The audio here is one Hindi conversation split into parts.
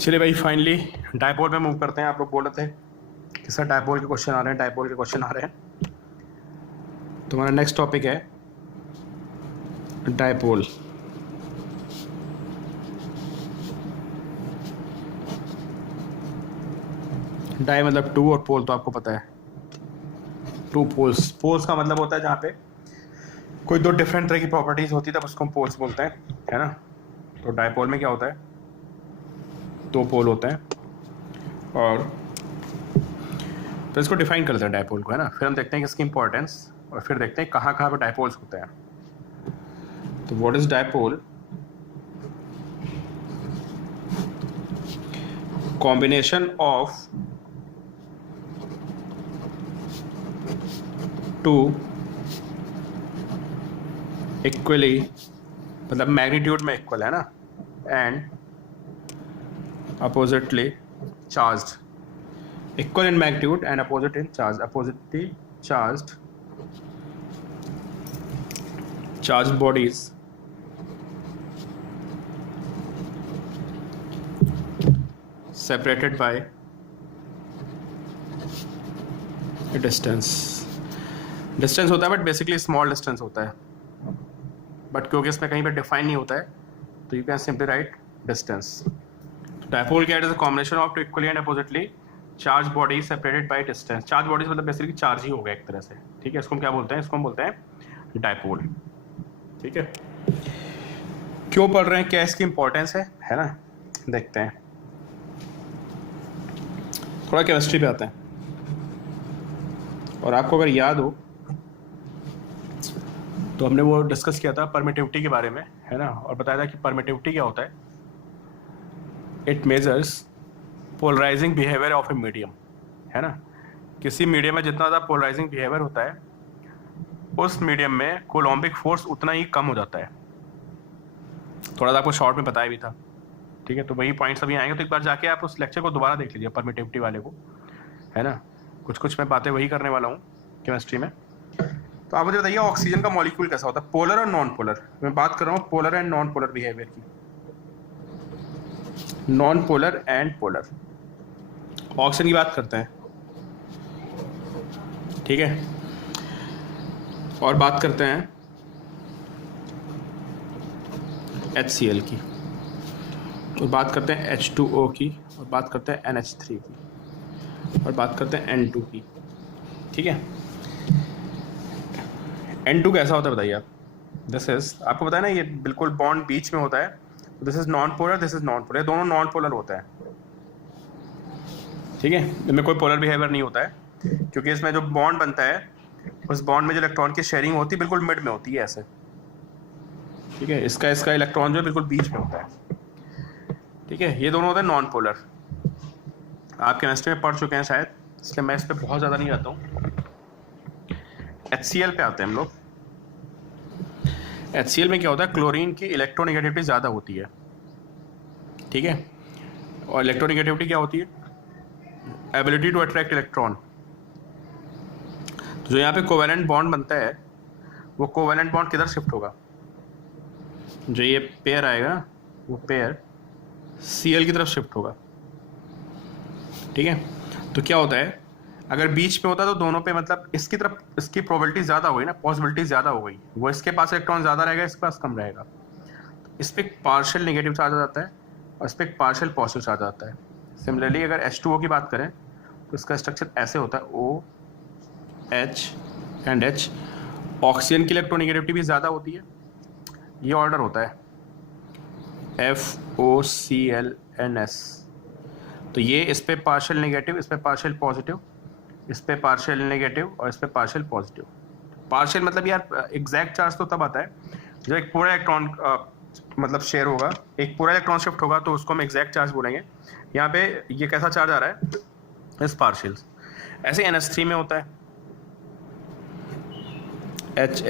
चलिए भाई, फाइनली डायपोल में मूव करते हैं। आप लोग बोल रहे थे कि सर डायपोल के क्वेश्चन आ रहे हैं, डायपोल के क्वेश्चन आ रहे हैं। तो हमारा नेक्स्ट टॉपिक है डायपोल। डाई मतलब टू और पोल तो आपको पता है, टू पोल्स। पोल्स का मतलब होता है जहाँ पे कोई दो डिफरेंट तरह की प्रॉपर्टीज होती है, तब उसको हम पोल्स बोलते हैं, है ना। तो डायपोल में क्या होता है, दो पोल होते हैं और तो इसको डिफाइन करते हैं डायपोल को, है ना। फिर हम देखते हैं कि इसकी इंपॉर्टेंस और फिर देखते हैं कहाँ कहाँ पे डायपोल्स होते हैं। तो what is dipole? Combination of two equally, मतलब मैग्नीट्यूड में इक्वल, है ना, and oppositely charged, equal in magnitude and opposite in charge, oppositely charged charged bodies separated by a distance होता है, बट बेसिकली स्मॉल डिस्टेंस होता है, बट क्योंकि इसमें कहीं पर डिफाइन नहीं होता है तो you can simply write distance. Dipole क्या है? Combination of two equally and oppositely charge bodies separated by distance. Charge bodies मतलब बेसिकली चार्ज ही हो गया एक तरह से, ठीक है। इसको हम क्या बोलते हैं? इसको हम बोलते हैं डायपोल, ठीक है। क्यों पढ़ रहे हैं, क्या इसकी इंपॉर्टेंस है ना, देखते हैं। थोड़ा केमिस्ट्री पे आते हैं। और आपको अगर याद हो तो हमने वो डिस्कस किया था परमिटिविटी के बारे में, है ना, और बताया था कि परमिटिविटी क्या होता है। It measures polarising behaviour of a medium, है ना। किसी मीडियम में जितना ज़्यादा पोलराइजिंग बिहेवियर होता है उस मीडियम में कोलॉम्बिक फोर्स उतना ही कम हो जाता है। थोड़ा सा आपको शॉर्ट में बताया भी था, ठीक है। तो वही पॉइंट्स अभी आएंगे, तो एक बार जाके आप उस लेक्चर को दोबारा देख लीजिए, परमिटिविटी वाले को, है ना। कुछ मैं बातें वही करने वाला हूँ केमिस्ट्री में। तो आप मुझे बताइए ऑक्सीजन का मॉलिक्यूल कैसा होता है, पोलर और नॉन पोलर। मैं बात कर रहा हूँ polar and non polar behaviour की। Non polar and polar, oxygen की बात करते हैं, ठीक है। और बात करते हैं HCl की, और बात करते हैं H2O की, और बात करते हैं NH3 की, और बात करते हैं N2 की, ठीक है। N2 कैसा होता है बताइए आप। दिस इज, आपको पता है ना, ये बिल्कुल बॉन्ड बीच में होता है। This is non polar, this is non polar, दोनों नॉन पोलर होता है, ठीक है। इनमें कोई पोलर बिहेवियर नहीं होता है, क्योंकि इसमें जो बॉन्ड बनता है उस बॉन्ड में जो इलेक्ट्रॉन की शेयरिंग होती है बिल्कुल मिड में होती है, ऐसे, ठीक है। इसका इलेक्ट्रॉन जो है बिल्कुल बीच में होता है, ठीक है। ये दोनों होते हैं नॉन पोलर। आप केमिस्ट्री में पढ़ चुके हैं शायद, इसलिए मैं इस पर बहुत ज़्यादा नहीं आता हूँ। HCl पे आते हैं हम लोग। HCl में क्या होता है, क्लोरीन की इलेक्ट्रोनेगेटिविटी ज़्यादा होती है, ठीक है। और इलेक्ट्रोनेगेटिविटी क्या होती है? Ability to attract electron. तो जो यहाँ पे कोवेलेंट बॉन्ड बनता है वो कोवेलेंट बॉन्ड किधर शिफ्ट होगा? जो ये पेयर आएगा वो पेयर Cl की तरफ शिफ्ट होगा, ठीक है। तो क्या होता है, अगर बीच में होता तो दोनों पे, मतलब इसकी तरफ इसकी प्रोबेबिलिटी ज़्यादा हो गई ना, पॉसिबिलिटी ज़्यादा हो गई, वो इसके पास इलेक्ट्रॉन ज़्यादा रहेगा, इसके पास कम रहेगा। तो इस पर पार्शियल नेगेटिव चार्ज आ जाता है और इस पर पार्शियल पॉजिटिव चार्ज आता है। सिमिलरली अगर H2O की बात करें तो इसका स्ट्रक्चर ऐसे होता है, O H and H। Oxygen की इलेक्ट्रोनेगेटिविटी भी ज़्यादा होती है, ये ऑर्डर होता है FOClNS। तो ये इस पे पार्शियल नेगेटिव, इस पे पार्शियल पॉजिटिव, इस पे पार्शियल नेगेटिव और इस पे पार्शियल पॉजिटिव। पार्शियल मतलब यार एग्जैक्ट चार्ज तो तब आता है जब एक पूरा इलेक्ट्रॉन मतलब शेयर होगा, एक पूरा इलेक्ट्रॉन शिफ्ट होगा, तो उसको हम एग्जैक्ट चार्ज बोलेंगे। यहाँ पे ये कैसा चार्ज आ रहा है, इस पार्शियल। ऐसे NH3 में होता है H,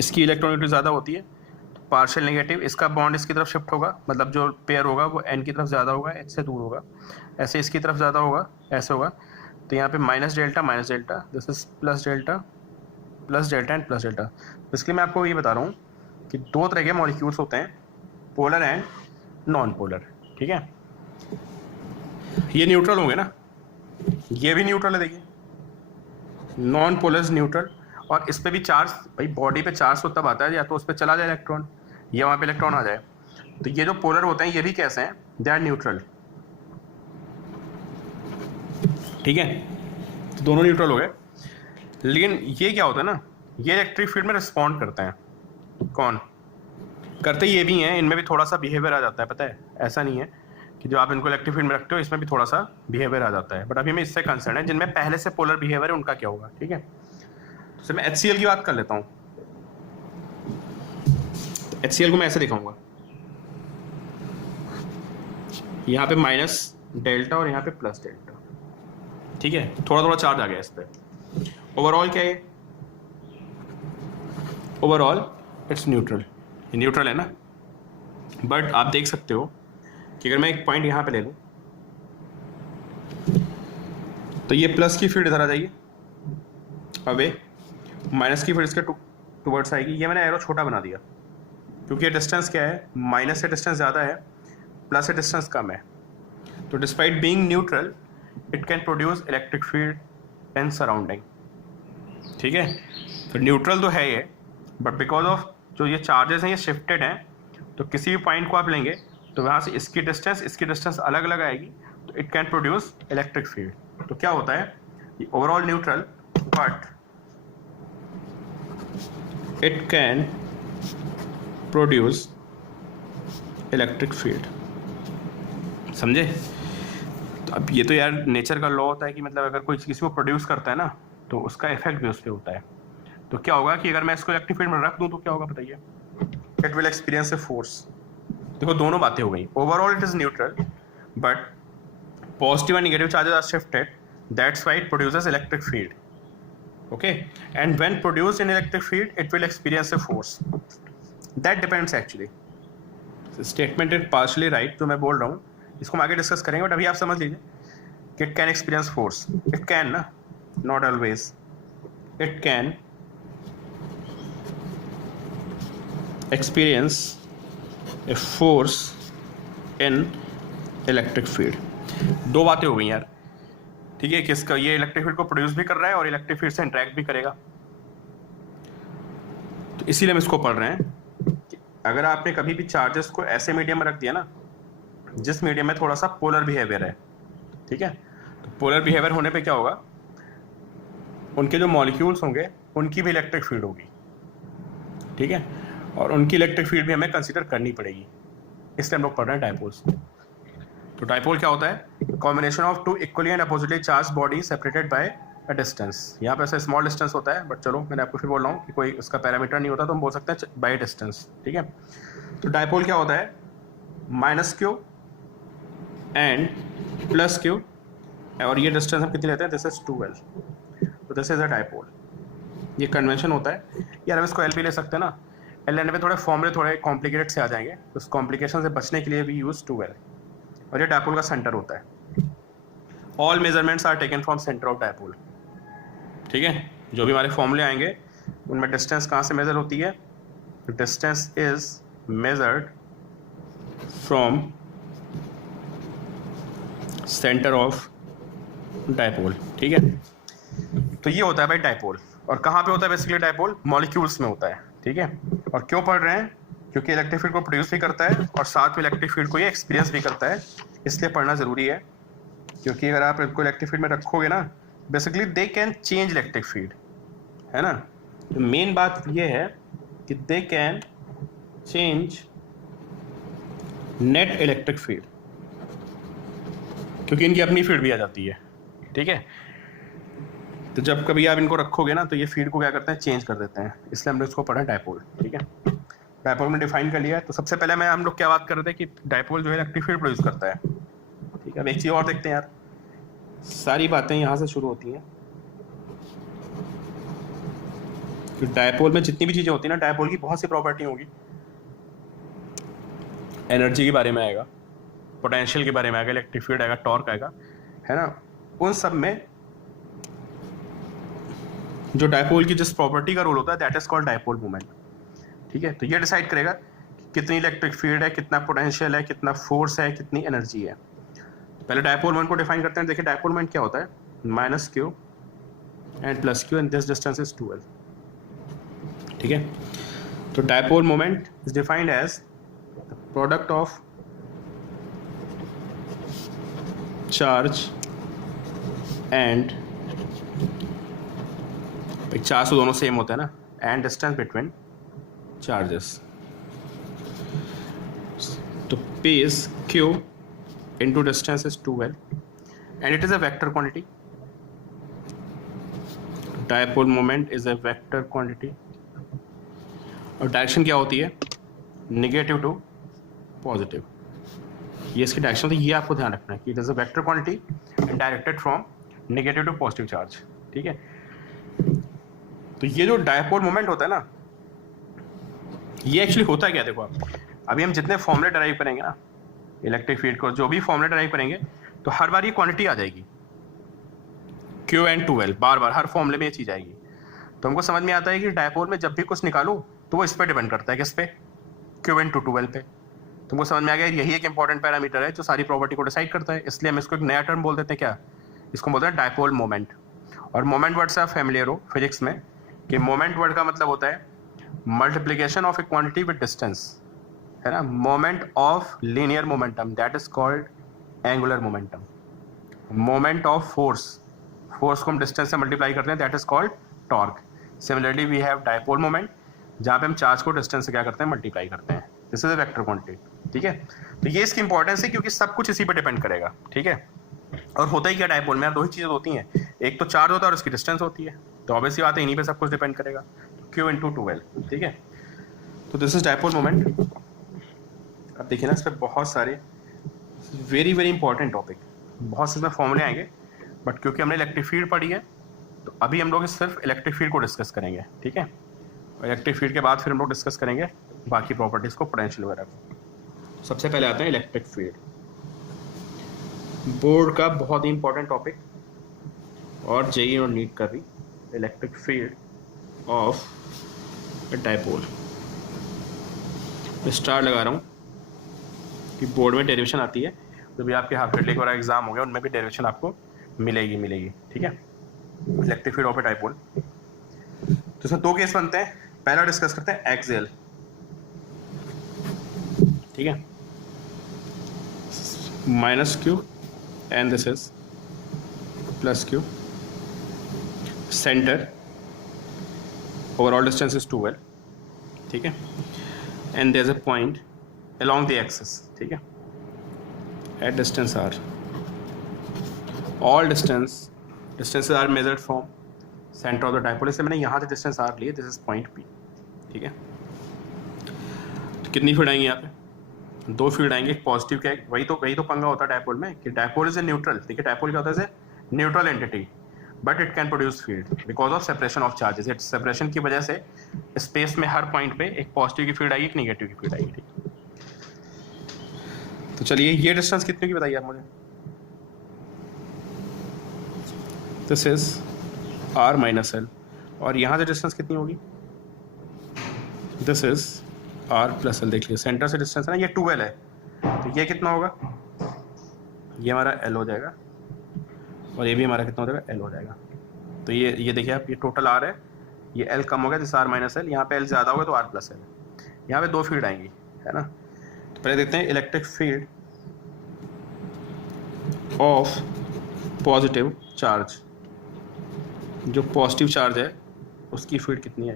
इसकी इलेक्ट्रोनेगेटिव ज़्यादा होती है, पार्शियल नेगेटिव, इसका बॉन्ड इसकी तरफ शिफ्ट होगा, मतलब जो पेयर होगा वो N की तरफ ज़्यादा होगा, H से दूर होगा। ऐसे इसकी तरफ ज़्यादा होगा, ऐसे होगा। तो यहाँ पे minus delta, this is plus delta and plus delta. इसलिए मैं आपको ये बता रहा हूँ कि दो तरह के मॉलिक्यूल्स होते हैं, पोलर एंड नॉन पोलर, ठीक है। ये न्यूट्रल होंगे ना, ये भी न्यूट्रल है, देखिए नॉन पोलर न्यूट्रल। और इस पे भी चार्ज, भाई बॉडी पे चार्ज तो तब आता है या तो उस पर चला जाए इलेक्ट्रॉन या वहाँ पे इलेक्ट्रॉन आ जाए। तो ये जो पोलर होते हैं ये भी कैसे हैं, दे आर न्यूट्रल, ठीक है, तो दोनों न्यूट्रल हो गए। लेकिन ये क्या होता है ना, ये इलेक्ट्रिक फील्ड में रिस्पॉन्ड करते हैं। कौन करते, ये भी हैं, इनमें भी थोड़ा सा बिहेवियर आ जाता है, पता है, ऐसा नहीं है कि जो आप इनको इलेक्ट्रिक फील्ड में रखते हो इसमें भी थोड़ा सा बिहेवियर आ जाता है, बट अभी मैं इससे कंसर्न है जिनमें पहले से पोलर बिहेवियर है उनका क्या होगा, ठीक है। तो मैं HCl की बात कर लेता हूँ। HCl को मैं ऐसे दिखाऊंगा, यहाँ पे माइनस डेल्टा और यहाँ पे प्लस डेल्टा, ठीक है, थोड़ा थोड़ा चार्ज आ गया इस पर। ओवरऑल क्या है, ओवरऑल इट्स न्यूट्रल, न्यूट्रल है ना। बट आप देख सकते हो कि अगर मैं एक पॉइंट यहाँ पे ले लूँ तो ये प्लस की फील्ड इधर आ जाएगी अवे, माइनस की फील्ड इसके टुवर्ड्स आएगी। ये मैंने एरो छोटा बना दिया क्योंकि ये डिस्टेंस क्या है, माइनस से डिस्टेंस ज़्यादा है, प्लस से डिस्टेंस कम है। तो despite being neutral it can produce electric field in surrounding, ठीक है। तो न्यूट्रल तो है ये, बट बिकॉज ऑफ जो ये चार्जेस हैं ये शिफ्टेड हैं, तो किसी भी पॉइंट को आप लेंगे तो वहाँ से इसकी डिस्टेंस अलग अलग आएगी, तो it can produce electric field. तो क्या होता है, overall neutral but it can produce electric field, समझे। तो अब ये तो यार नेचर का लॉ होता है कि मतलब अगर कोई किसी को प्रोड्यूस करता है ना तो उसका इफेक्ट भी उस पर होता है। तो क्या होगा कि अगर मैं इसको इलेक्ट्रिक फील्ड में रख दूं तो क्या होगा बताइए, it will experience a force. देखो दोनों बातें हो गई, overall it is neutral but positive and negative charges are shifted, that's why it produces electric field, okay. And when produced in electric field it will experience a force, that depends actually. Statement is partially right जो मैं बोल रहा हूँ, इसको हम आगे डिस्कस करेंगे, बट अभी आप समझ लीजिए कि it can experience force, it can ना, not always, it can experience a force in electric field। दो बातें हो गई यार, ठीक है, किसका, ये इलेक्ट्रिक फील्ड को प्रोड्यूस भी कर रहा है और इलेक्ट्रिक फील्ड से इंटरेक्ट भी करेगा। तो इसीलिए हम इसको पढ़ रहे हैं कि अगर आपने कभी भी चार्जेस को ऐसे मीडियम में रख दिया ना जिस मीडियम में थोड़ा सा पोलर बिहेवियर है, ठीक है, तो पोलर बिहेवियर होने पे क्या होगा, उनके जो मॉलिक्यूल्स होंगे उनकी भी इलेक्ट्रिक फील्ड होगी, ठीक है, और उनकी इलेक्ट्रिक फील्ड भी हमें कंसीडर करनी पड़ेगी, इसलिए हम लोग पढ़ रहे हैं डायपोल्स। तो डायपोल क्या होता है, combination of two equally and oppositely charge body separated by a distance. यहाँ पे ऐसा स्मॉल डिस्टेंस होता है, बट चलो मैंने आपको फिर बोल रहा हूँ कि कोई उसका पैरामीटर नहीं होता तो हम बोल सकते हैं बाय डिस्टेंस, ठीक है। तो डायपोल क्या होता है, minus Q and plus Q, और ये डिस्टेंस हम कितनी लेते हैं, दिस इज 2L, तो दिस इज अ डायपोल। ये कन्वेंशन होता है यार, हम इसको एल भी ले सकते हैं ना, एल लेने पे थोड़े फॉर्मूले थोड़े कॉम्प्लिकेटेड से आ जाएंगे, तो उस कॉम्प्लिकेशन से बचने के लिए भी यूज 2L, और ये डायपोल का सेंटर होता है। All measurements are taken from centre of dipole, ठीक है, जो भी हमारे फॉर्मूले आएंगे उनमें डिस्टेंस कहाँ से मेजर होती है, distance is measured from centre of dipole, ठीक है। तो ये होता है भाई डायपोल, और कहाँ पे होता है बेसिकली डायपोल, मॉलिक्यूल्स में होता है, ठीक है। और क्यों पढ़ रहे हैं, क्योंकि इलेक्ट्रिक फील्ड को प्रोड्यूस भी करता है और साथ में इलेक्ट्रिक फील्ड को ये एक्सपीरियंस भी करता है, इसलिए पढ़ना ज़रूरी है। क्योंकि अगर आप इनको इलेक्ट्रिक फील्ड में रखोगे ना, basically they can change electric field, है ना। तो मेन बात ये है कि they can change net electric field, क्योंकि इनकी अपनी फील्ड भी आ जाती है, ठीक है। तो जब कभी आप इनको रखोगे ना तो ये फील्ड को क्या करते हैं, चेंज कर देते हैं, इसलिए हम लोग इसको पढ़ा डायपोल, ठीक है। डायपोल में डिफाइन कर लिया है। तो सबसे पहले मैं हम लोग क्या बात कर रहे थे कि डायपोल जो है इलेक्ट्रिक फील्ड प्रोड्यूस करता है, ठीक है। अब एक चीज़ और देखते हैं यार, सारी बातें यहाँ से शुरू होती हैं कि डायपोल में जितनी भी चीज़ें होती हैं ना, डायपोल की बहुत सी प्रॉपर्टी होगी, एनर्जी के बारे में आएगा, पोटेंशियल के बारे में आएगा, इलेक्ट्रिक फील्ड आएगा, टॉर्क आएगा, है ना। उन सब में जो डायपोल की जिस प्रॉपर्टी का रोल होता है that is called dipole moment, ठीक है। तो ये डिसाइड करेगा कितनी इलेक्ट्रिक फील्ड है, कितना पोटेंशियल है, कितना फोर्स है, कितनी एनर्जी है। पहले डायपोल मोमेंट को डिफाइन करते हैं। देखिए डायपोल मोमेंट क्या होता है, minus Q and plus Q and this distance is 2l। ठीक है, तो dipole moment is defined as the product of charge and, charge तो दोनों सेम होते हैं ना, एंड डिस्टेंस बिटवीन चार्जेस। तो P is Q into distance is 2l and it is a vector quantity. Dipole moment is a vector quantity और डायरेक्शन क्या होती है, नेगेटिव टू पॉजिटिव। ये इसकी डायरेक्शन, तो ये आपको ध्यान रखना है कि it is a vector quantity and directed from negative to positive charge. ठीक है, तो ये जो डायपोल मोमेंट होता है ना, ये एक्चुअली होता है क्या, देखो आप अभी हम जितने फॉर्मूले डराइव करेंगे ना इलेक्ट्रिक फील्ड को, जो भी फॉर्मूले डराइव करेंगे तो हर बार ये क्वांटिटी आ जाएगी Q एंड 2l, बार बार हर फॉर्मूले में ये चीज़ आएगी। तो हमको समझ में आता है कि डायपोल में जब भी कुछ निकालूं तो वो इस पर डिपेंड करता है, किस पे, Q एंड 2l पे। तुमको समझ में आ गया, यही एक इंपॉर्टेंट पैरामीटर है जो सारी प्रॉपर्टी को डिसाइड करता है। इसलिए हम इसको एक नया टर्म बोल देते हैं, क्या, इसको बोलते हैं डायपोल मोमेंट। और मोमेंट वर्ड से आप फैमिलियर हो फिजिक्स में कि मोमेंट वर्ड का मतलब होता है multiplication of a quantity with distance, है ना। Moment of linear momentum that is called angular momentum. Moment of force, force को हम डिस्टेंस से मल्टीप्लाई करते हैं, that is called torque. Similarly we have dipole moment जहाँ पे हम चार्ज को डिस्टेंस से क्या करते हैं, मल्टीप्लाई करते हैं। This is a vector quantity. ठीक है, तो ये इसकी इंपॉर्टेंस है क्योंकि सब कुछ इसी पर डिपेंड करेगा। ठीक है, और होता ही क्या डायपोल में, यार दो ही चीज़ें होती हैं, एक तो चार्ज होता है और उसकी डिस्टेंस होती है। तो ऑब्वियसली बात है इन्हीं पे सब कुछ डिपेंड करेगा, Q इंटू 2l। ठीक है, तो दिस इज डायपोल मोमेंट। अब देखिए ना, इस पर बहुत सारे वेरी वेरी इंपॉर्टेंट टॉपिक, बहुत से इसमें फॉर्मूले आएंगे, बट क्योंकि हमने इलेक्ट्रिक फील्ड पढ़ी है तो अभी हम लोग सिर्फ इलेक्ट्रिक फील्ड को डिस्कस करेंगे। ठीक है, और इलेक्ट्रिक फील्ड के बाद फिर हम लोग डिस्कस करेंगे बाकी प्रॉपर्टीज़ को, पोटेंशियल वगैरह को। सबसे पहले आते हैं इलेक्ट्रिक फील्ड, बोर्ड का बहुत ही इंपॉर्टेंट टॉपिक और जेईई और नीट का भी, electric field of A dipole. Star लगा रहा हूँ कि बोर्ड में डेरिवेशन आती है, तो भी आपके हाफ ईयरली वाला एग्जाम हो गया उनमें भी डेरिवेशन आपको मिलेगी। ठीक है, electric field of A dipole. तो इसमें दो केस बनते हैं, पहला डिस्कस करते हैं एक्सियल। ठीक है, minus Q and this is plus Q, centre, overall distance is 2l। ठीक है, and there is a point along the axis। ठीक है, at distance r, all distances are measured from center of the dipole। इससे मैंने यहाँ से डिस्टेंस r लिए, दिस इज पॉइंट p। ठीक है, तो कितनी फील्ड आएंगी यहाँ पे, दो फील्ड आएंगे, एक पॉजिटिव क्या, वही तो पंगा होता है डायपोल में कि डायपोल इज ए न्यूट्रल। देखिए डायपोल क्या होता है, neutral entity, but it can produce field because of separation of charges. It separation की वजह से स्पेस में हर पॉइंट पे एक पॉजिटिव की फील्ड आएगी, एक नेगेटिव की फील्ड आएगी। ठीक, तो चलिए ये डिस्टेंस कितने की बताइए आप मुझे, this is r minus l, और यहाँ से डिस्टेंस कितनी होगी, this is r plus l। देख लीजिए सेंटर से डिस्टेंस है ना, ये 2l है, तो ये कितना होगा, ये हमारा l हो जाएगा, और ये भी हमारा कितना हो जाएगा, l हो जाएगा। तो ये देखिए आप, ये टोटल r है, ये l कम हो गया, दिस r माइनस l, यहाँ पे l ज़्यादा होगा तो r प्लस l। यहाँ पे दो फील्ड आएंगी, है ना। तो पहले देखते हैं electric field of positive charge, जो पॉजिटिव चार्ज है उसकी फील्ड कितनी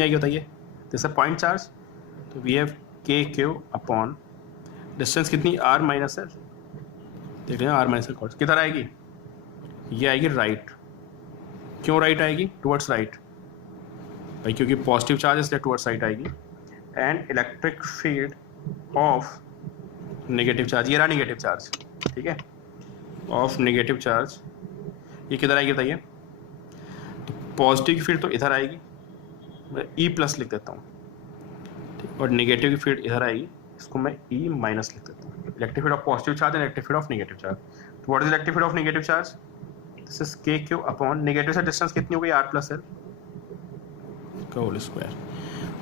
आएगी बताइए। जैसे पॉइंट चार्ज, तो we have K Q upon distance कितनी, r माइनस l। देख रहे हैं r माइनस l किधर आएगी, ये आएगी राइट। क्यों राइट आएगी, टुवर्ड्स राइट भाई, क्योंकि पॉजिटिव चार्ज इसलिए टुवर्ड्स राइट आएगी। And electric field of negative charge, ये रहा नेगेटिव चार्ज। ठीक है, ऑफ नेगेटिव चार्ज ये किधर आएगी बताइए, तो पॉजिटिव की फील्ड तो इधर आएगी, मैं ई प्लस लिख देता हूँ, और नेगेटिव की फील्ड इधर आएगी, इसको मैं ई माइनस लिख देता हूँ। Electric field of positive charge and electric field of negative charge. तो what is electric field of negative charge, this is K Q upon negative से डिस्टेंस कितनी हो गई, r प्लस l का होल स्क्वायर,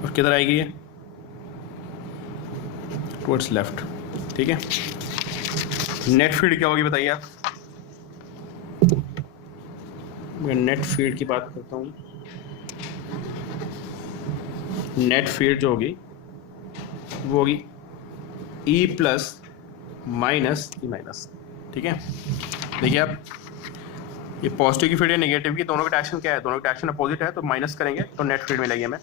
और किधर आएगी ये, टुवर्ड्स लेफ्ट। ठीक है, नेट फील्ड क्या होगी बताइए आप। मैं नेट फील्ड की बात करता हूँ, नेट फील्ड जो होगी वो होगी E plus minus E minus. ठीक है, देखिए आप, ये पॉजिटिव की फील्ड है नेगेटिव की, दोनों का डायरेक्शन क्या है, दोनों का डायरेक्शन अपोजिट है, तो माइनस करेंगे तो नेट फील्ड मिलेगी हमें।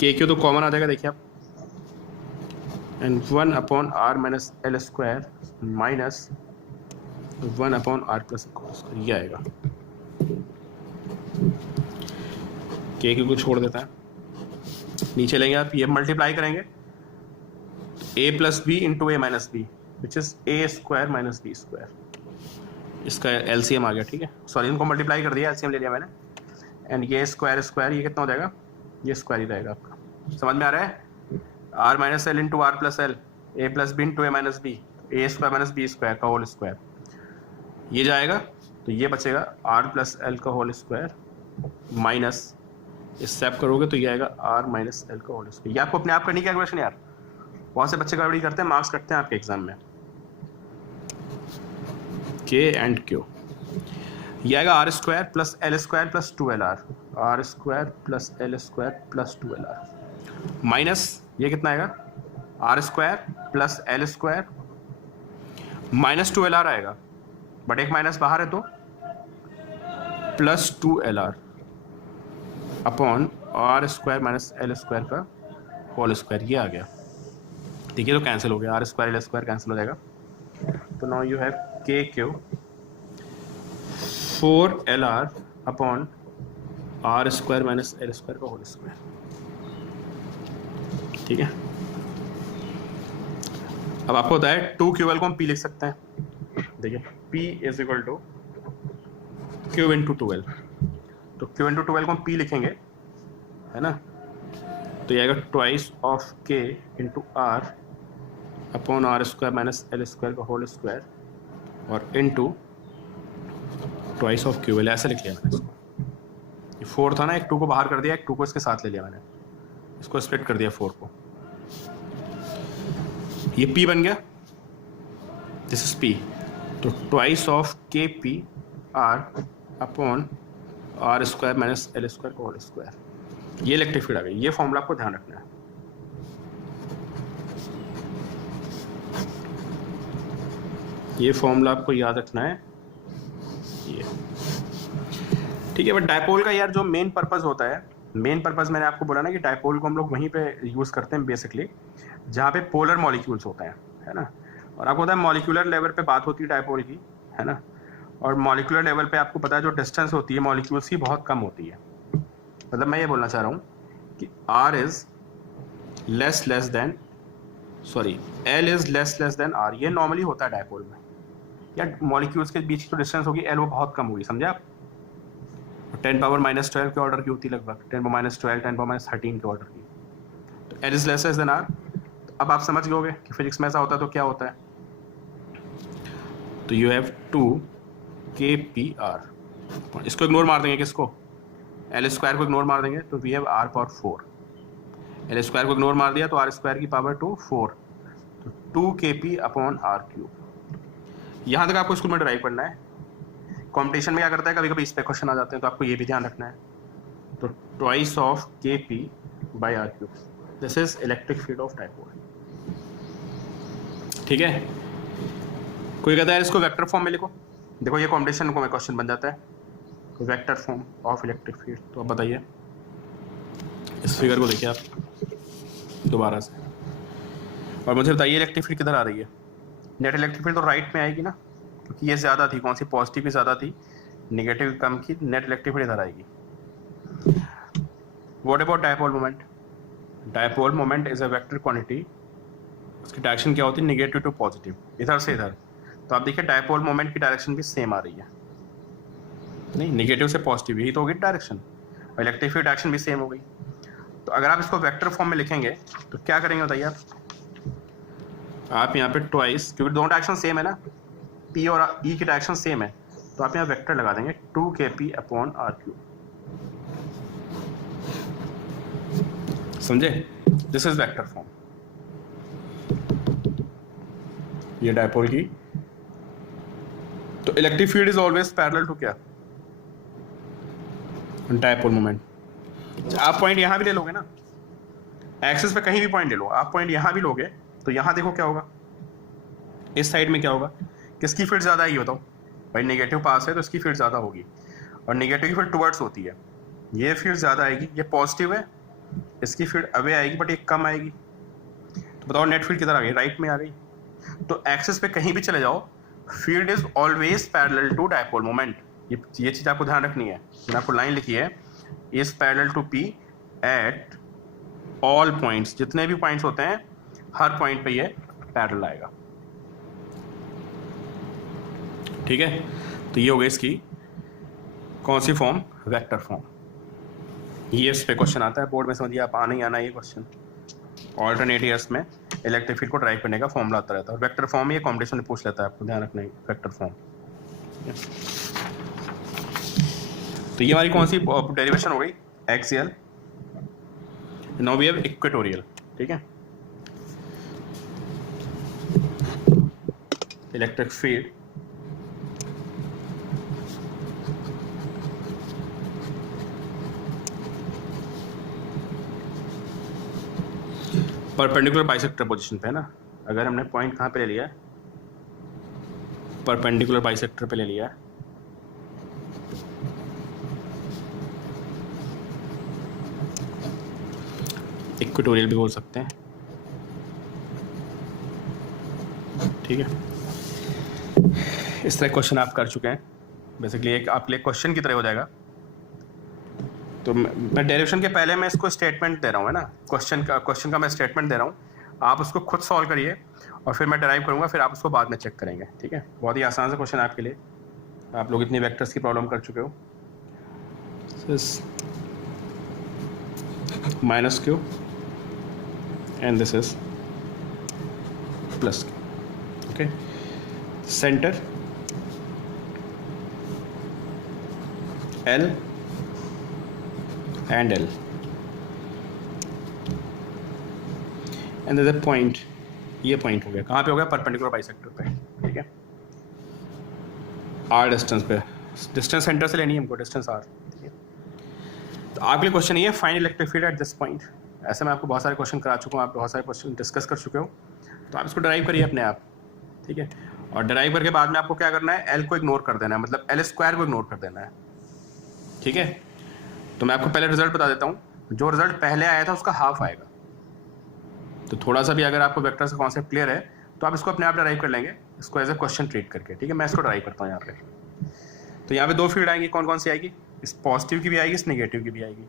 के क्यू तो कॉमन आ जाएगा, देखिए आप, and 1 upon R minus L square minus 1 upon R plus square, ये आएगा। के क्यू को छोड़ देता है, नीचे लेंगे आप, ये मल्टीप्लाई करेंगे A plus B into A minus B which is A square minus B square, इसका एलसीएम आ गया। ठीक है, सॉरी इनको मल्टीप्लाई कर दिया, एलसीएम ले लिया मैंने, एंड ये स्क्वायर स्क्वायर, ये कितना हो जाएगा, ये स्क्वायर ही रहेगा आपका। समझ में आ रहा है, R minus L into R plus L, A plus B into A minus B, A square minus B square का होल स्क्वायर, ये जाएगा तो ये बचेगा आर प्लस एल का होल स्क्वायर माइनस, इस स्टेप करोगे तो ये आएगा आर माइनस एल का होल स्क्वायर। ये आपको अपने आप करनी कैलकुलेशन यार, बहुत से बच्चे गड़बड़ी करते हैं, मार्क्स कटते हैं आपके एग्जाम में। के एंड क्यू, ये आएगा R square plus L square plus 2LR, R square plus L square plus 2LR minus ये कितना आएगा, R square plus L square minus 2LR आएगा, बट एक माइनस बाहर है तो plus 2LR upon R square minus L square का होल स्क्वायर, ये आ गया। ठीक है, तो कैंसिल हो गया, R square L square cancel हो जाएगा, तो now you have K Q 4LR upon R square minus L square का होल स्क्वायर। ठीक है, अब आपको होता है 2QL को हम P लिख सकते हैं, देखिए P is equal to Q into 2L, तो Q इंटू 2L को हम P लिखेंगे, है ना, तो ये आएगा twice of K into R upon R square minus L square का होल स्क्वायर और इनटू ट्वाइस ऑफ QL, ऐसे लिख लिया मैंने इसको। ये 4 था ना, एक 2 को बाहर कर दिया, एक 2 को इसके साथ ले लिया मैंने, इसको स्प्लिट कर दिया 4 को, ये P बन गया, दिस इज P, तो twice of KP R upon R square minus L square का होल स्क्वायर, ये इलेक्ट्रिक फील्ड आ गई। ये फॉर्मूला आपको ध्यान रखना है, ये फॉर्मूला आपको याद रखना है ये। ठीक है, बट डायपोल का यार जो मेन पर्पस होता है, मेन पर्पस मैंने आपको बोला ना कि डायपोल को हम लोग वहीं पे यूज़ करते हैं बेसिकली जहाँ पे पोलर मॉलिक्यूल्स होते हैं, है ना, और आपको पता है मॉलिक्यूलर लेवल पे बात होती है डायपोल की, है ना, और मॉलिक्यूलर लेवल पे आपको पता है जो डिस्टेंस होती है मॉलिक्यूल्स की बहुत कम होती है। मतलब मैं ये बोलना चाह रहा हूँ कि R is less then, sorry L is less then R, ये नॉर्मली होता है डायपोल में, या मॉलिक्यूल्स के बीच की जो डिस्टेंस होगी L वो बहुत कम होगी, समझे आप, 10⁻12 के ऑर्डर की होती है लगभग, 10⁻12 10⁻13 के ऑर्डर की, तो L is less then R। अब आप समझ गए कि फिजिक्स में ऐसा होता है तो क्या होता है, तो यू हैव 2KPR, इसको इग्नोर मार देंगे, किसको, एल स्क्वायर को इग्नोर मार देंगे, तो we have R power 4, L square को इग्नोर मार दिया तो R स्क्वायर की पावर 4, तो 2KP अपॉन R क्यूब। यहाँ तक आपको स्कूल में ड्राइव करना है, कॉम्पिटिशन में क्या करता है कभी कभी इस पे क्वेश्चन आ जाते हैं, तो आपको ये भी ध्यान रखना है, तो twice of KP by R cube, this is electric field of dipole. ठीक है, कोई कहता है इसको वेक्टर फॉर्म में लिखो, देखो ये कॉम्पिटिशन को में क्वेश्चन बन जाता है, vector form of electric field, तो अब बताइए इस फिगर को देखिए आप दोबारा से, और मुझे बताइए इलेक्ट्रिक फील्ड किधर आ रही है। नेट इलेक्ट्रिक फील्ड तो राइट में आएगी ना, क्योंकि ये ज़्यादा थी, कौन सी, पॉजिटिव की ज़्यादा थी, नेगेटिव कम की, नेट इलेक्ट्रिक फील्ड इधर आएगी। What about dipole moment, dipole moment is a vector quantity, उसकी डायरेक्शन क्या होती है, नेगेटिव टू पॉजिटिव, इधर से इधर, तो आप देखिए डायपोल मोमेंट की डायरेक्शन भी सेम आ रही है, नहीं नेगेटिव से पॉजिटिव, यही तो होगी डायरेक्शन, और इलेक्ट्रिक फील्ड डायरेक्शन भी सेम हो गई। तो अगर आप इसको वेक्टर फॉर्म में लिखेंगे तो क्या करेंगे बताइए आप यहाँ पे ट्वाइस, क्योंकि दोनों डायरेक्शन सेम है ना, P और E की डायरेक्शन सेम है, तो आप यहाँ वेक्टर लगा देंगे 2KP अपॉन R क्यूब, समझे, दिस इज वेक्टर फॉर्म। ये डायपोल की, तो electric field is always parallel to क्या, डायपोल मोमेंट। आप पॉइंट यहाँ भी ले लोगे ना, एक्सिस पे कहीं भी पॉइंट ले लो, आप पॉइंट यहाँ भी लोगे तो यहाँ देखो क्या होगा, इस साइड में क्या होगा, किसकी फील्ड ज़्यादा आएगी बताओ भाई, नेगेटिव पास है तो इसकी फील्ड ज़्यादा होगी, और नेगेटिव की फील्ड टुवर्ड्स होती है, ये फील्ड ज़्यादा आएगी, ये पॉजिटिव है, इसकी फील्ड अवे आएगी बट ये कम आएगी, तो बताओ नेट फील्ड किधर आ गई, राइट में आ गई। तो एक्सिस पे कहीं भी चले जाओ, field is always parallel to dipole moment, ये चीज़ आपको ध्यान रखनी है। मैंने आपको लाइन लिखी है, is parallel to P at all points, जितने भी पॉइंट्स होते हैं हर पॉइंट पे ये पैरेलल आएगा, ठीक है। तो ये हो गई इसकी कौन सी फॉर्म, वेक्टर फॉर्म। ये इस पे क्वेश्चन आता है बोर्ड में, समझिए आप आना ही आना ये क्वेश्चन। ऑल्टरनेट ईयर्स में इलेक्ट्रिक फील्ड को ड्राइव करने का फॉर्मूला आता रहता है, और वेक्टर फॉर्म ये कॉम्पिटिशन में पूछ लेता है, आपको ध्यान रखना है वेक्टर फॉर्म। तो ये हमारी कौन सी डेरिवेशन हो गई, axial. Now we have equatorial, ठीक है। Electric field perpendicular bisector position पे है ना, अगर हमने पॉइंट कहाँ पे ले लिया है, परपेंडिकुलर बाइसेक्टर पे ले लिया है, इक्वेटोरियल भी बोल सकते हैं, ठीक है। इस तरह क्वेश्चन आप कर चुके हैं, बेसिकली एक आपके लिए क्वेश्चन की तरह हो जाएगा। तो मैं डेरिवेशन के पहले मैं इसको स्टेटमेंट दे रहा हूँ, है ना, क्वेश्चन का मैं स्टेटमेंट दे रहा हूँ, आप उसको खुद सॉल्व करिए और फिर मैं डेराइव करूँगा, फिर आप उसको बाद में चेक करेंगे, ठीक है। बहुत ही आसान सा क्वेश्चन आपके लिए, आप लोग इतनी वेक्टर्स की प्रॉब्लम कर चुके हो। Minus Q and this is plus Q, okay. Centre L and L, and there's a point, ये पॉइंट हो गया, कहाँ पे हो गया, परपेंडिकुलर बाइसेक्टर पे, ठीक है। R डिस्टेंस पे, डिस्टेंस सेंटर से लेनी है हमको, डिस्टेंस R, ठीक है। तो आपके लिए क्वेश्चन ये है, find electric field at this point. ऐसे मैं आपको बहुत सारे क्वेश्चन करा चुका हूँ, आप बहुत सारे क्वेश्चन डिस्कस कर चुके हो, तो आप इसको ड्राइव करिए अपने आप, ठीक है। और ड्राइव करके बाद में आपको क्या करना है, L को इग्नोर कर देना है, मतलब L स्क्वायर को इग्नोर कर देना है, ठीक है। तो मैं आपको पहले रिजल्ट बता देता हूँ, जो रिजल्ट पहले आया था उसका हाफ आएगा, तो थोड़ा सा भी अगर आपको वेक्टर का कॉन्सेप्ट क्लियर है तो आप इसको अपने आप ड्राइव कर लेंगे, इसको एज ए क्वेश्चन ट्रीट करके, ठीक है। मैं इसको ड्राइव करता हूँ यहाँ पे। तो यहाँ पे दो फील्ड आएंगी, कौन कौन सी आएगी, इस पॉजिटिव की भी आएगी, इस नेगेटिव की भी आएगी,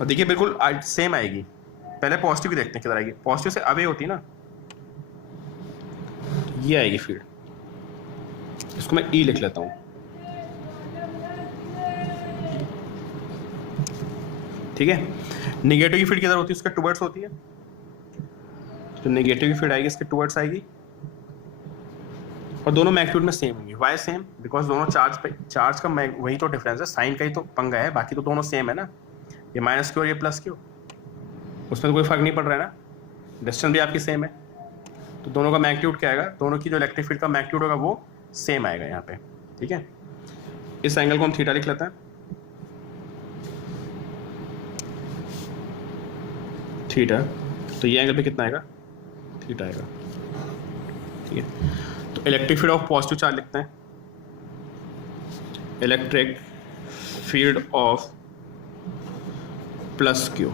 और देखिए बिल्कुल सेम आएगी। पहले पॉजिटिव की देखते हैं किधर आएगी, पॉजिटिव से अवे होती है ना, ये आएगी फील्ड, इसको मैं ई लिख लेता हूँ, ठीक है। नेगेटिव की फील्ड किधर होती है, उसके टुवर्ड्स होती है, तो नेगेटिव की फील्ड आएगी इसके टुवर्ड्स आएगी, और दोनों मैग्नीट्यूड में सेम होंगी। वाई सेम, बिकॉज दोनों चार्ज का वही तो डिफरेंस है, साइन का ही तो पंगा है, बाकी तो दोनों सेम है ना, ये माइनस क्यू और ये प्लस क्यू, उसमें तो कोई फर्क नहीं पड़ रहा है ना, डिस्टेंस भी आपकी सेम है, तो दोनों का मैग्नीट्यूड क्या आएगा, दोनों की जो इलेक्ट्रिक फील्ड का मैग्नीट्यूड होगा वो सेम आएगा यहाँ पे, ठीक है। इस एंगल को हम थीटा लिख लेते हैं, थीटा, तो ये एंगल पे कितना आएगा, थीटा आएगा, ठीक है। तो electric field of positive charge लिखते हैं, electric field of plus Q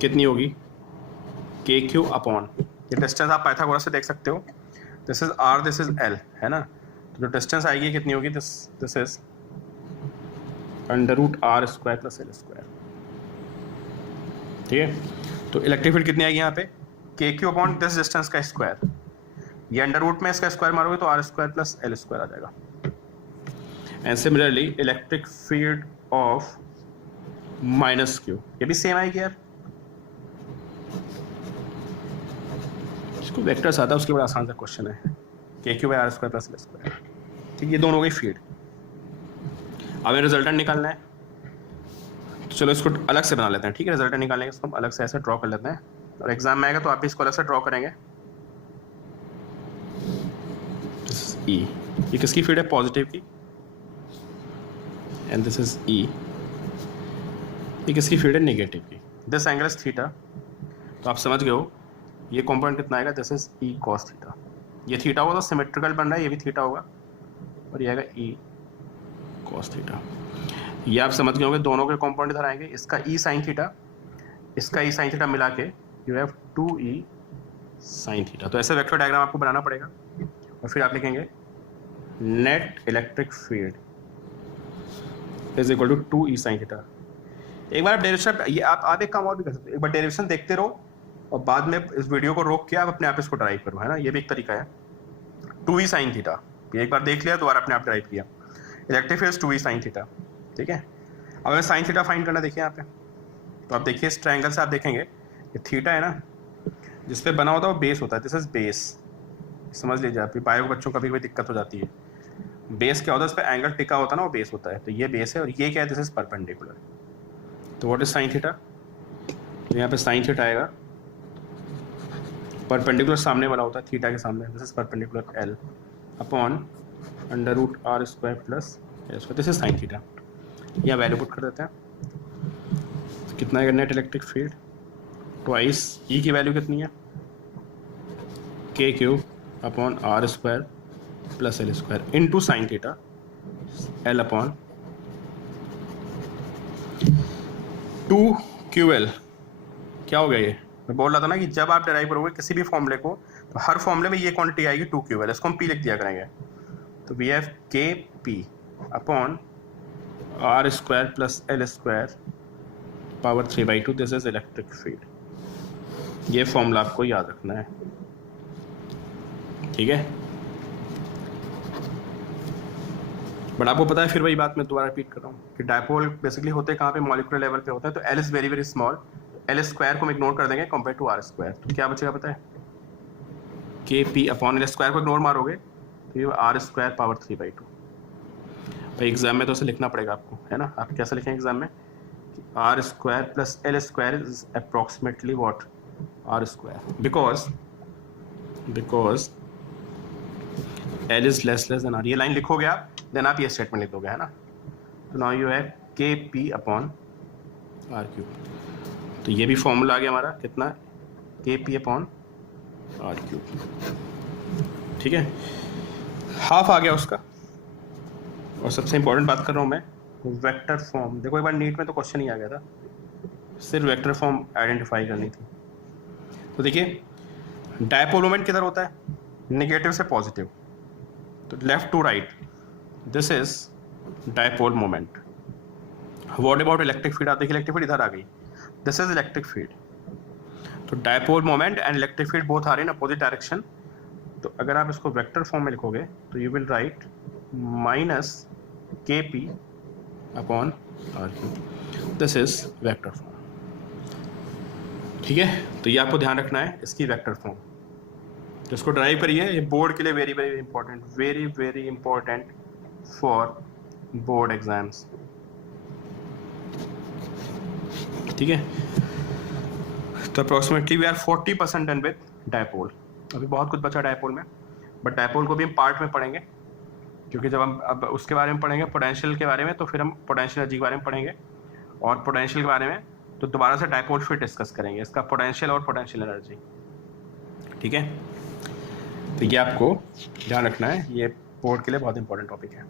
कितनी होगी, के क्यू अपॉन, ये डिस्टेंस आप पाइथागोरस से देख सकते हो, this is R, this is L, है ना, तो जो डिस्टेंस आएगी कितनी होगी, this is under root R square plus L square, ठीक है। तो इलेक्ट्रिक फील्ड कितनी आएगी यहाँ पे, K Q upon this distance का स्क्वायर, ये अंडर रूट में इसका स्क्वायर मारोगे तो R square plus L square आ जाएगा। And similarly electric field of minus Q, ये भी सेम आएगी यार, इसको वेक्टर्स आता है उसके बड़ा आसान सा क्वेश्चन है, K Q by R square plus L square, ठीक, ये दोनों हो गई फील्ड। अब रिजल्टेंट निकालना है, तो चलो इसको अलग से बना लेते हैं, ठीक है। रिजल्टेंट निकालने के इसको हम अलग से ऐसे ड्रॉ कर लेते हैं, और एग्जाम में आएगा तो आप भी इसको अलग से ड्रॉ करेंगे। ई, ये किसकी फील्ड है? पॉजिटिव की। एंड दिस इज ई, ये किसकी फील्ड है? नेगेटिव की। This angle is theta. तो आप समझ गए हो ये कॉम्पोनेंट कितना आएगा? This is E cos theta. ये थीटा होगा तो सिमेट्रिकल बन रहा है, ये भी थीटा होगा और ये आएगा ई कॉस थीटा। ये आप समझ गए होंगे, दोनों के कॉम्पोनेंट इधर आएंगे, इसका ई साइन थीटा, इसका ई साइन थीटा मिला के you have 2e sine theta. तो ऐसा वेक्टर डायग्राम आपको बनाना पड़ेगा और फिर आप लिखेंगे net electric field is equal to 2e sine theta. एक बार आप डेरिवेशन, ये आप एक काम और भी कर सकते हो, एक बार डेरिवेशन देखते रहो और बाद में इस वीडियो को रोक के आप अपने आप इसको ड्राइव करो, है ना, ये भी एक तरीका है। 2e साइन थीटा, ये एक बार देख लिया दोबारा अपने आप ड्राइव किया। Electric field 2e sine theta, ठीक है। अब हमें साइन थीटा फाइंड करना, देखिए यहाँ पे, तो आप देखिए इस ट्रायंगल से आप देखेंगे ये थीटा है ना, जिस पे बना होता है वो बेस होता है, दिस इज बेस, समझ लीजिए आप, बायो बच्चों कभी कभी दिक्कत हो जाती है। बेस क्या होता है? उस पर एंगल टिका होता है ना, वो बेस होता है। तो ये बेस है और ये क्या है? This is perpendicular. तो व्हाट इज साइन थीटा? तो यहाँ पे साइन थीटा आएगा, परपेंडिकुलर सामने वाला होता है थीटा के सामने, this is perpendicular L upon under root R square plus L square, this is sine theta. यहाँ वैल्यू पुट कर देते हैं, तो कितना है net electric field? Twice E की वैल्यू कितनी है? K cube upon R square plus L square into sine theta L upon 2QL। क्या हो गया? ये मैं बोल रहा था ना कि जब आप डिराइव करोगे किसी भी फॉर्मूले को तो हर फॉर्मूले में ये क्वांटिटी आएगी 2QL, इसको हम P लिख दिया करेंगे। तो we have KP upon R square plus L square power 3/2, this is electric field. ये फॉर्मूला आपको याद रखना है, ठीक है। बट आपको पता है, फिर वही बात मैं दोबारा रिपीट कर रहा हूँ कि डायपोल बेसिकली होते कहाँ पे? मॉलिक्यूलर लेवल पे होते हैं। तो L is very very small, L square को हम इग्नोर कर देंगे कंपेयर टू आर स्क्वायर। तो क्या बचेगा पता है? के पी अपॉन एल स्क्वायर को इग्नोर मारोगे तो ये आर स्क्वायर पावर 3/2। भाई एग्जाम में तो उसे लिखना पड़ेगा आपको, है ना। आप कैसे लिखेंगे एग्जाम में? R square plus L square is approximately what? R square, because L is less than R. ये लाइन लिखोगे आप, देन आप ये स्टेटमेंट लिख दोगे, है ना। तो नाउ यू हैव के पी अपॉन आर क्यूब। तो ये भी फॉर्मूला आ गया हमारा, कितना? के पी अपॉन आर क्यूब, ठीक है। हाफ आ गया उसका। और सबसे इंपॉर्टेंट बात कर रहा हूँ मैं, वेक्टर फॉर्म। देखो एक बार नीट में तो क्वेश्चन ही आ गया था, सिर्फ वेक्टर फॉर्म आइडेंटिफाई करनी थी। तो देखिए डायपोल मोमेंट किधर होता है? नेगेटिव से पॉजिटिव, तो left to right, this is dipole moment. What about electric field? आप देखिए इलेक्ट्रिक फील्ड इधर आ गई, दिस इज इलेक्ट्रिक फील्ड। तो dipole moment and electric field both आ रहे हैं इन अपोजिट डायरेक्शन। तो अगर आप इसको वेक्टर फॉर्म में लिखोगे तो you will write minus K P upon R Q, this is vector form, ठीक है। तो ये आपको ध्यान रखना है, इसकी वेक्टर फॉर्म। तो इसको ड्राइव करिए, ये बोर्ड के लिए very very important, very very important for board exams, ठीक है। तो approximately we are 40% done with dipole. अभी बहुत कुछ बचा डायपोल में, बट डायपोल को भी हम पार्ट में पढ़ेंगे, क्योंकि जब हम अब उसके बारे में पढ़ेंगे पोटेंशियल के बारे में, तो फिर हम पोटेंशियल एनर्जी के बारे में पढ़ेंगे, और पोटेंशियल के बारे में तो दोबारा से डायपोल फिर डिस्कस करेंगे, इसका पोटेंशियल और पोटेंशियल एनर्जी, ठीक है। तो ये आपको ध्यान रखना है, ये बोर्ड के लिए बहुत इंपॉर्टेंट टॉपिक है।